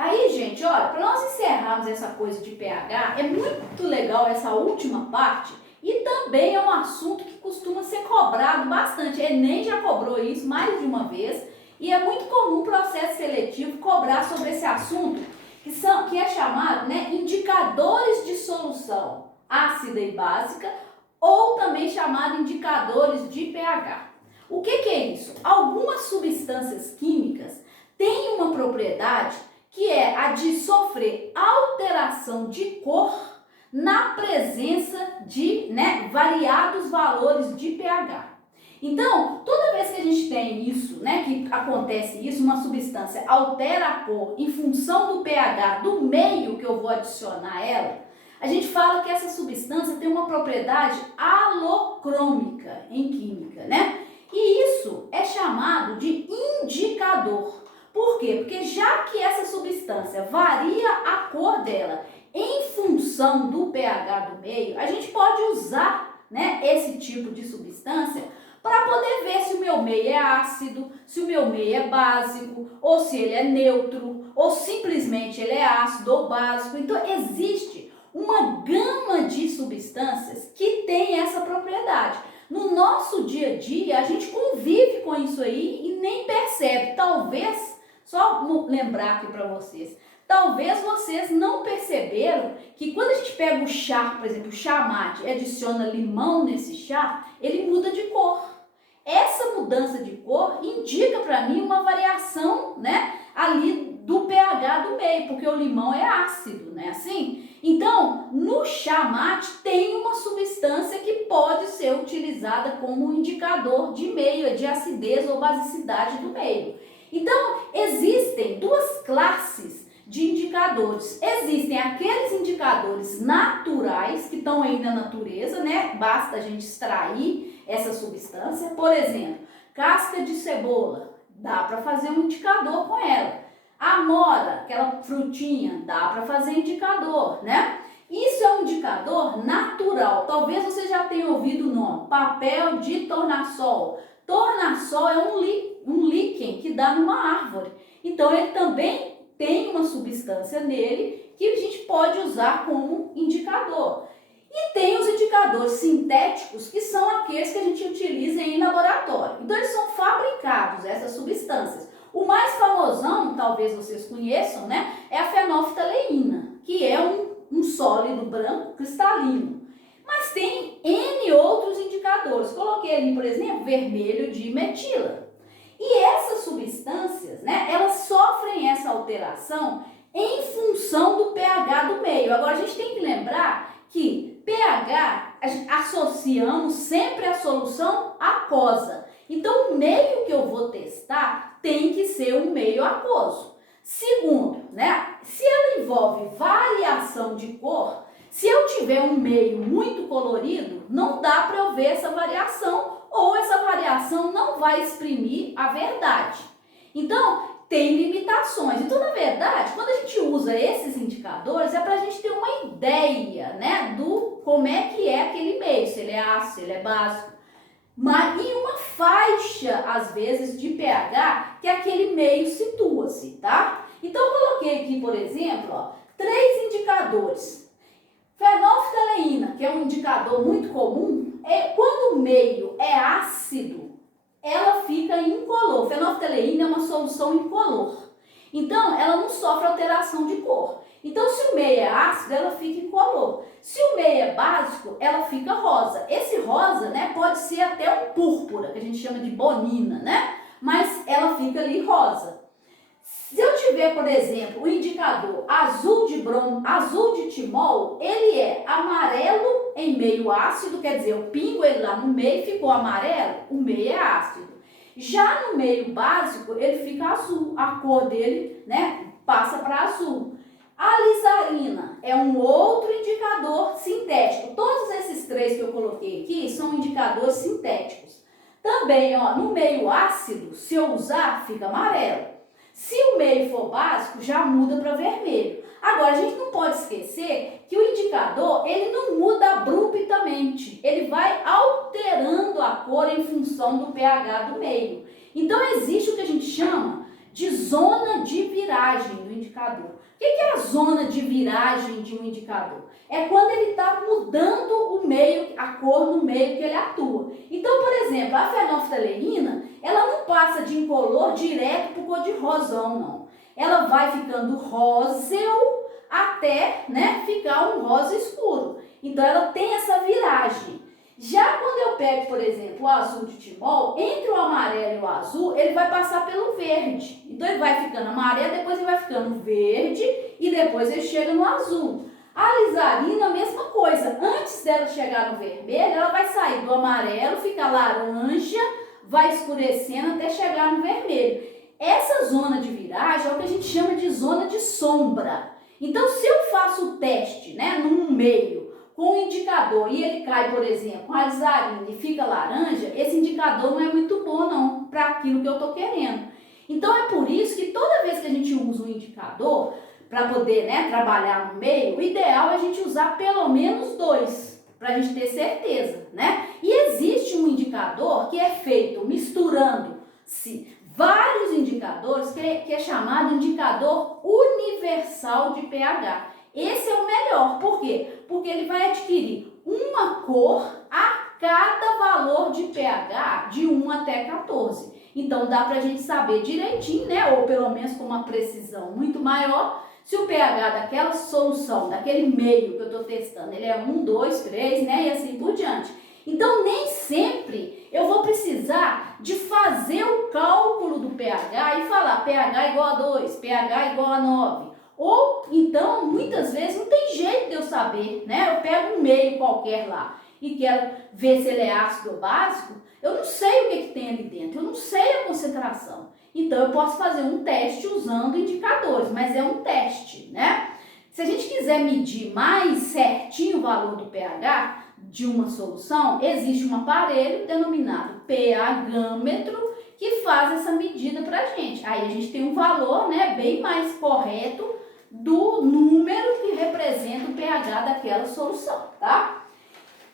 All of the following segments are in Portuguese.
Aí, gente, olha, para nós encerrarmos essa coisa de pH, é muito legal essa última parte e também é um assunto que costuma ser cobrado bastante. Enem já cobrou isso mais de uma vez e é muito comum o processo seletivo cobrar sobre esse assunto que é chamado, né, indicadores de solução ácida e básica ou também chamado indicadores de pH. O que é isso? Algumas substâncias químicas têm uma propriedade que é a de sofrer alteração de cor na presença de, né, variados valores de pH. Então, toda vez que a gente tem isso, né, que acontece isso, uma substância altera a cor em função do pH do meio que eu vou adicionar a ela, a gente fala que essa substância tem uma propriedade alocrômica em química, né? E isso é chamado de indicador. Por quê? Porque já que essa substância varia a cor dela em função do pH do meio, a gente pode usar, né, esse tipo de substância para poder ver se o meu meio é ácido, se o meu meio é básico, ou se ele é neutro, ou simplesmente ele é ácido ou básico. Então existe uma gama de substâncias que tem essa propriedade. No nosso dia a dia, a gente convive com isso aí e nem percebe. Talvez, só lembrar aqui para vocês, talvez vocês não perceberam que quando a gente pega o chá, por exemplo, o chá mate, e adiciona limão nesse chá, ele muda de cor. Essa mudança de cor indica para mim uma variação, né, ali do pH do meio, porque o limão é ácido, né, assim? Então, no chá mate tem uma substância que pode ser utilizada como indicador de meio, de acidez ou basicidade do meio. Então, existem duas classes de indicadores. Existem aqueles indicadores naturais que estão aí na natureza, né? Basta a gente extrair essa substância. Por exemplo, casca de cebola, dá para fazer um indicador com ela. Amora, aquela frutinha, dá para fazer indicador, né? Isso é um indicador natural. Talvez você já tenha ouvido o nome, papel de tornassol. Tornassol é um líquen que dá numa árvore. Então, ele também tem uma substância nele que a gente pode usar como indicador. E tem os indicadores sintéticos, que são aqueles que a gente utiliza em laboratório. Então, eles são fabricados, essas substâncias. O mais famosão, talvez vocês conheçam, né, é a fenolftaleína, que é um sólido branco cristalino. Mas tem N outros indicadores. Coloquei ali, por exemplo, vermelho de metila. E essas substâncias, né, elas sofrem essa alteração em função do pH do meio. Agora, a gente tem que lembrar que pH, associamos sempre a solução aquosa. Então, o meio que eu vou testar tem que ser um meio aquoso. Segundo, né, se ela envolve variação de cor, se eu tiver um meio muito colorido, não dá para eu ver essa variação ou essa variação não vai exprimir a verdade. Então, tem limitações. Então, na verdade, quando a gente usa esses indicadores, é para a gente ter uma ideia, né, do como é que é aquele meio, se ele é ácido, se ele é básico. Mas em uma faixa, às vezes, de pH que aquele meio situa-se, tá? Então, eu coloquei aqui, por exemplo, ó, 3 indicadores. Fenolftaleína, que é um indicador muito comum, quando o meio é ácido, ela fica incolor. Fenolftaleína é uma solução incolor. Então, ela não sofre alteração de cor. Então, se o meio é ácido, ela fica incolor. Se o meio é básico, ela fica rosa. Esse rosa, né, pode ser até um púrpura, que a gente chama de bonina, né? Mas ela fica ali rosa. Se eu tiver, por exemplo, o indicador azul de timol, ele é amarelo em meio ácido, quer dizer, eu pingo ele lá no meio, ficou amarelo, o meio é ácido. Já no meio básico, ele fica azul, a cor dele, né, passa para azul. A lisarina é um outro indicador sintético. Todos esses 3 que eu coloquei aqui são indicadores sintéticos. Também, ó, no meio ácido, se eu usar, fica amarelo. Se o meio for básico, já muda para vermelho. Agora, a gente não pode esquecer que o indicador, ele não muda abruptamente. Ele vai alterando a cor em função do pH do meio. Então, existe o que a gente chama de zona de viragem do indicador. indicador. O que é a zona de viragem de um indicador? É quando ele está mudando o meio, a cor no meio que ele atua. Então, por exemplo, a fenolftaleína, ela não passa de incolor direto para o cor de rosão, não. Ela vai ficando róseo até, né, ficar um rosa escuro. Então, ela tem essa viragem. Já quando eu pego, por exemplo, o azul de timol, entre o amarelo e o azul, ele vai passar pelo verde. Então, ele vai ficando amarelo, depois ele vai ficando verde e depois ele chega no azul. A alizarina, a mesma coisa. Antes dela chegar no vermelho, ela vai sair do amarelo, fica laranja, vai escurecendo até chegar no vermelho. Essa zona de viragem é o que a gente chama de zona de sombra. Então, se eu faço o teste, né, num meio, com um indicador e ele cai, por exemplo, com a alizarina e fica laranja, esse indicador não é muito bom não para aquilo que eu estou querendo. Então é por isso que toda vez que a gente usa um indicador para poder, né, trabalhar no meio, o ideal é a gente usar pelo menos 2 para a gente ter certeza, né? E existe um indicador que é feito misturando-se vários indicadores que é chamado indicador universal de pH. Esse é o melhor, por quê? Porque ele vai adquirir uma cor a cada valor de pH de 1 até 14. Então dá pra gente saber direitinho, né? Ou pelo menos com uma precisão muito maior, se o pH daquela solução, daquele meio que eu tô testando, ele é 1, 2, 3, né? E assim por diante. Então nem sempre eu vou precisar de fazer o cálculo do pH e falar pH igual a 2, pH igual a 9. Ou, então, muitas vezes não tem jeito de eu saber, né? Eu pego um meio qualquer lá e quero ver se ele é ácido ou básico, eu não sei o que tem ali dentro, eu não sei a concentração. Então, eu posso fazer um teste usando indicadores, mas é um teste, né? Se a gente quiser medir mais certinho o valor do pH de uma solução, existe um aparelho denominado pH-gâmetro que faz essa medida pra gente. Aí a gente tem um valor, né, bem mais correto do número que representa o pH daquela solução, tá?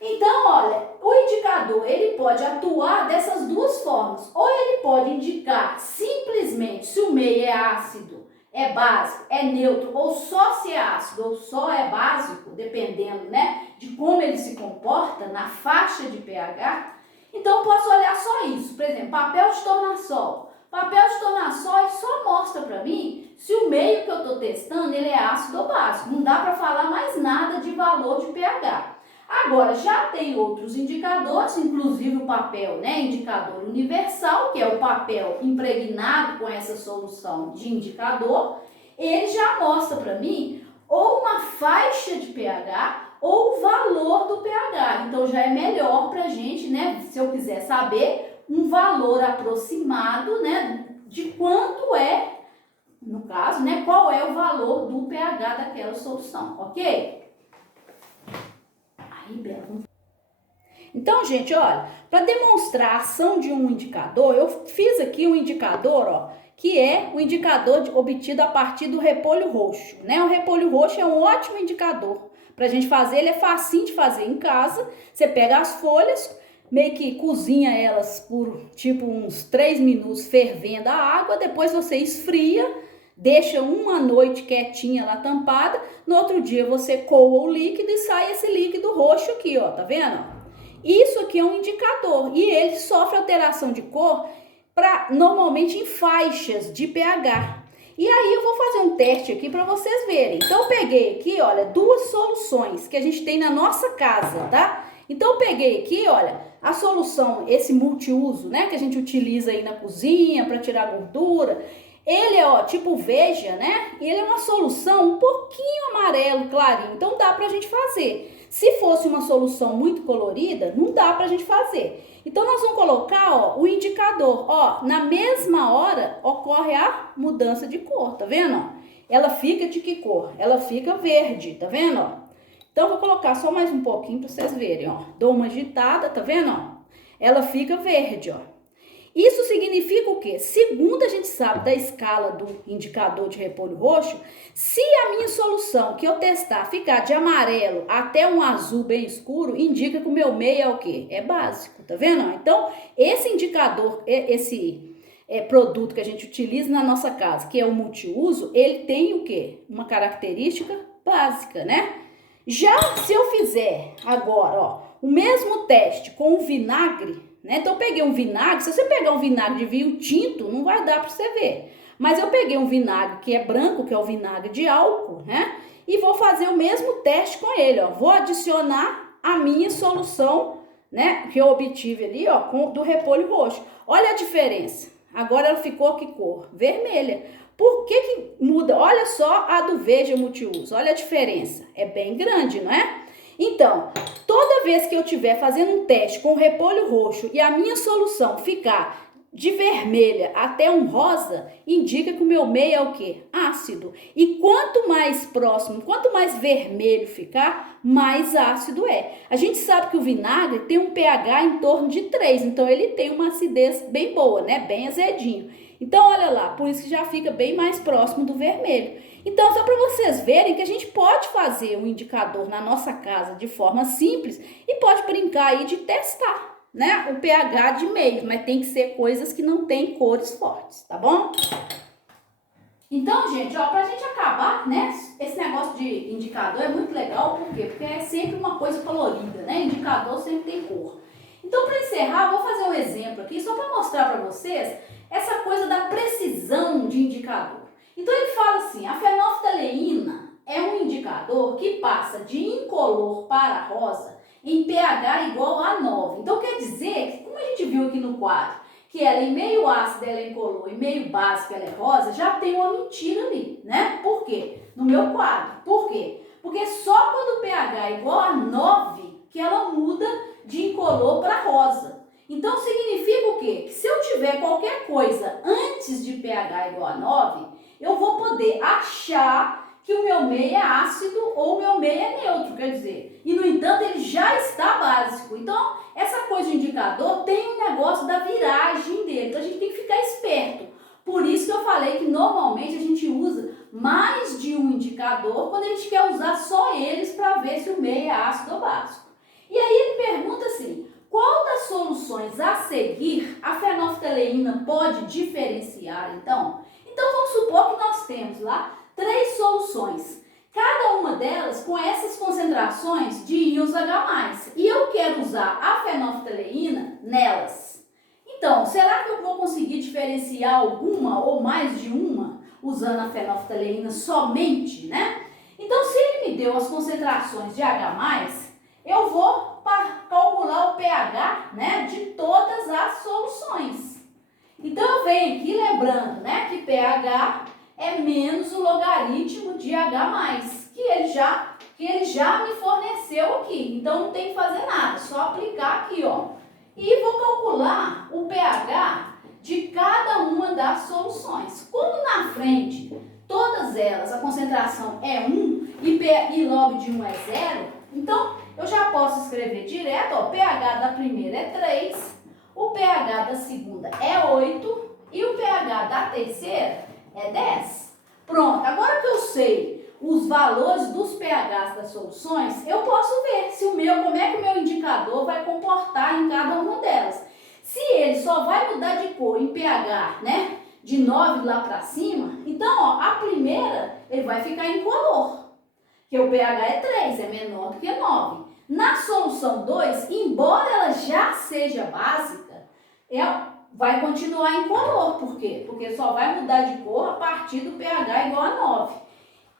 Então, olha, o indicador, ele pode atuar dessas duas formas. Ou ele pode indicar simplesmente se o meio é ácido, é básico, é neutro, ou só se é ácido, ou só é básico, dependendo, né, de como ele se comporta na faixa de pH. Então, eu posso olhar só isso. Por exemplo, papel de tornassol. Papel de tornassol só mostra para mim se o meio que eu estou testando ele é ácido ou básico. Não dá para falar mais nada de valor de pH. Agora, já tem outros indicadores, inclusive o papel, né, indicador universal, que é o papel impregnado com essa solução de indicador. Ele já mostra para mim ou uma faixa de pH ou o valor do pH. Então, já é melhor para a gente, né, se eu quiser saber um valor aproximado, né, de quanto é, no caso, né, qual é o valor do pH daquela solução, ok? Aí, Bela. Então, gente, olha, para demonstrar a ação de um indicador, eu fiz aqui um indicador, ó, que é o indicador obtido a partir do repolho roxo, né? O repolho roxo é um ótimo indicador para a gente fazer, ele é facinho de fazer em casa. Você pega as folhas, meio que cozinha elas por tipo uns 3 minutos fervendo a água, depois você esfria, deixa uma noite quietinha lá tampada, no outro dia você coa o líquido e sai esse líquido roxo aqui, ó, tá vendo? Isso aqui é um indicador e ele sofre alteração de cor normalmente em faixas de pH. E aí eu vou fazer um teste aqui para vocês verem. Então eu peguei aqui, olha, 2 soluções que a gente tem na nossa casa, tá? Então eu peguei aqui, olha, a solução, esse multiuso, né, que a gente utiliza aí na cozinha para tirar gordura. Ele é, ó, tipo Veja, né? E ele é uma solução um pouquinho amarelo clarinho, então dá pra gente fazer. Se fosse uma solução muito colorida, não dá pra gente fazer. Então nós vamos colocar, ó, o indicador, ó, na mesma hora ocorre a mudança de cor, tá vendo? Ó? Ela fica de que cor? Ela fica verde, tá vendo? Ó? Então vou colocar só mais um pouquinho pra vocês verem, ó. Dou uma agitada, tá vendo? Ó? Ela fica verde, ó. Isso significa o quê? Segundo a gente sabe da escala do indicador de repolho roxo, se a minha solução que eu testar ficar de amarelo até um azul bem escuro, indica que o meu meio é o quê? É básico, tá vendo? Então, esse indicador, produto que a gente utiliza na nossa casa, que é o multiuso, ele tem o quê? Uma característica básica, né? Já se eu fizer agora, ó, o mesmo teste com o vinagre, né? Então eu peguei um vinagre, se você pegar um vinagre de vinho tinto, não vai dar para você ver. Mas eu peguei um vinagre que é branco, que é o vinagre de álcool, né? E vou fazer o mesmo teste com ele, ó. Vou adicionar a minha solução, né, que eu obtive ali, ó, do repolho roxo. Olha a diferença. Agora ela ficou que cor? Vermelha. Por que muda? Olha só a do Veja Multiuso. Olha a diferença. É bem grande, não é? Então, toda vez que eu estiver fazendo um teste com o repolho roxo e a minha solução ficar de vermelha até um rosa, indica que o meu meio é o quê? Ácido. E quanto mais próximo, quanto mais vermelho ficar, mais ácido é. A gente sabe que o vinagre tem um pH em torno de 3, então ele tem uma acidez bem boa, né? Bem azedinho. Então, olha lá, por isso que já fica bem mais próximo do vermelho. Então, só para vocês verem que a gente pode fazer um indicador na nossa casa de forma simples e pode brincar aí de testar, né, o pH de meios, mas tem que ser coisas que não tem cores fortes, tá bom? Então, gente, ó, pra gente acabar, né, esse negócio de indicador é muito legal, por quê? Porque é sempre uma coisa colorida, né, indicador sempre tem cor. Então, para encerrar, vou fazer um exemplo aqui, só para mostrar para vocês essa coisa da precisão de indicador. Então, ele fala assim, a fenolftaleína é um indicador que passa de incolor para rosa em pH igual a 9. Então, quer dizer que, como a gente viu aqui no quadro, que ela em meio ácido ela é incolor e meio básico ela é rosa, já tem uma mentira ali, né? Por quê? No meu quadro. Por quê? Porque só quando o pH é igual a 9 que ela muda de incolor para rosa. Então, significa o quê? Que se eu tiver qualquer coisa antes de pH igual a 9, eu vou poder achar que o meu meio é ácido ou o meu meio é neutro, quer dizer. E, no entanto, ele já está básico. Então, essa coisa de indicador tem um negócio da viragem dele. Então, a gente tem que ficar esperto. Por isso que eu falei que, normalmente, a gente usa mais de um indicador quando a gente quer usar só eles para ver se o meio é ácido ou básico. E aí, ele pergunta assim, qual das soluções a seguir a fenolftaleína pode diferenciar, então? Então, vamos supor que nós temos lá 3 soluções, cada uma delas com essas concentrações de íons H+, e eu quero usar a fenolftaleína nelas. Então, será que eu vou conseguir diferenciar alguma ou mais de uma usando a fenolftaleína somente, né? Então, se ele me deu as concentrações de H+, eu vou calcular o pH, né, de todas as soluções. Então, eu venho aqui lembrando, né, que pH é menos o logaritmo de H+, que ele já me forneceu aqui. Então, não tem que fazer nada, só aplicar aqui, ó. E vou calcular o pH de cada uma das soluções. Como na frente, todas elas, a concentração é 1 e log de 1 é 0, então, eu já posso escrever direto, ó, o pH da primeira é 3, o pH da segunda é 8 e o pH da terceira é 10. Pronto, agora que eu sei os valores dos pHs das soluções, eu posso ver se como é que o meu indicador vai comportar em cada uma delas. Se ele só vai mudar de cor em pH, né, de 9 lá para cima, então, ó, a primeira ele vai ficar incolor, que o pH é 3, é menor do que 9. Na solução 2, embora ela já seja básica, vai continuar incolor. Por quê? Porque só vai mudar de cor a partir do pH igual a 9.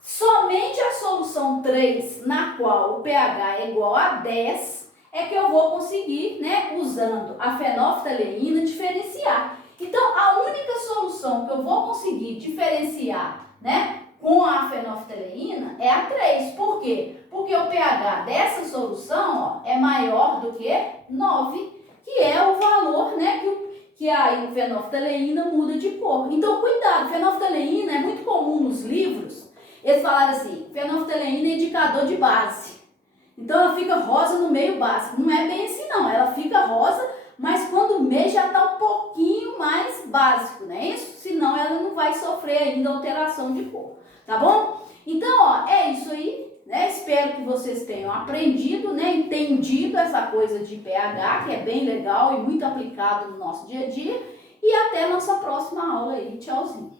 Somente a solução 3, na qual o pH é igual a 10, é que eu vou conseguir, né, usando a fenolftaleína, diferenciar. Então, a única solução que eu vou conseguir diferenciar, né, com a fenolftaleína é a 3. Por quê? Porque o pH dessa solução, ó, é maior do que 9, que é o valor, né, que a fenolftaleína muda de cor. Então, cuidado, fenolftaleína é muito comum nos livros, eles falaram assim, fenolftaleína é indicador de base. Então, ela fica rosa no meio básico. Não é bem assim, não. Ela fica rosa, mas quando o meio já está um pouquinho mais básico, né? Isso, senão ela não vai sofrer ainda alteração de cor, tá bom? Então, ó, é isso aí, né? Espero que vocês tenham aprendido, né? Entendido essa coisa de pH, que é bem legal e muito aplicado no nosso dia a dia. e até a nossa próxima aula aí. Tchauzinho.